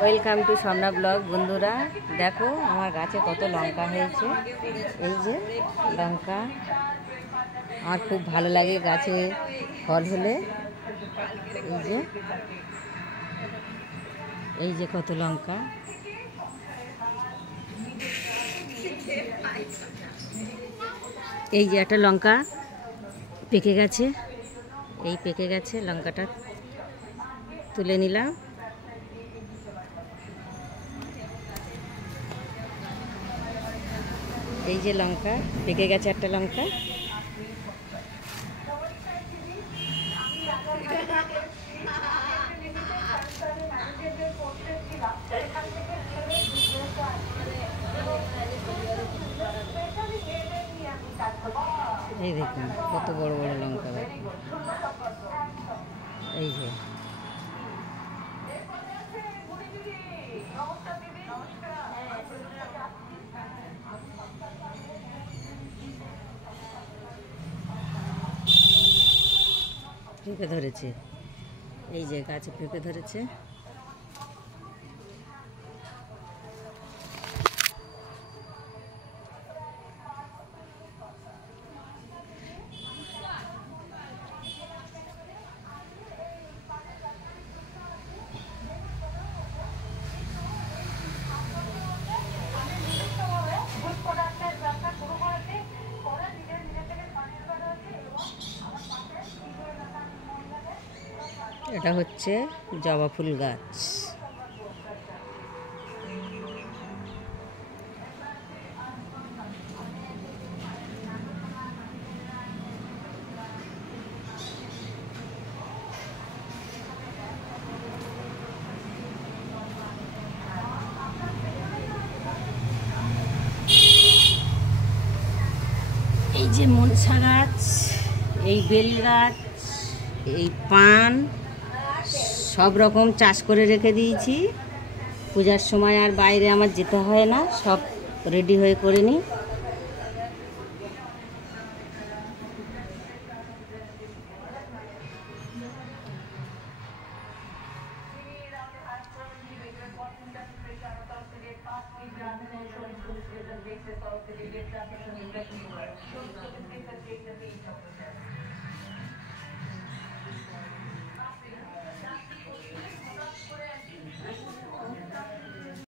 Welcome to Swarna blog. বন্ধুরা দেখো আমার গাছে কত লঙ্কা হয়েছে। এই যে লঙ্কা, আমার খুব ভালো লাগে গাছে ফল হলে। এই যে কত লঙ্কা। এই যে একটা লঙ্কা পেকে গেছে, এই পেকে গেছে লঙ্কাটা তুলে নিলাম। এই যে লঙ্কা পেকে গেছে, একটা লঙ্কা। এই দেখুন কত বড় বড় লঙ্কা দেখুন। এই যে পেঁপে ধরেছে, এই যে গাছে পেঁপে ধরেছে। এটা হচ্ছে জবা ফুল গাছ। এই যে মনসা গাছ, এই বেল গাছ, এই পান সব রকম চাষ করে রেখে দিয়েছি। পূজার সময় আর বাইরে আমার যেতে হয় না, সব রেডি হয়ে করে নিই।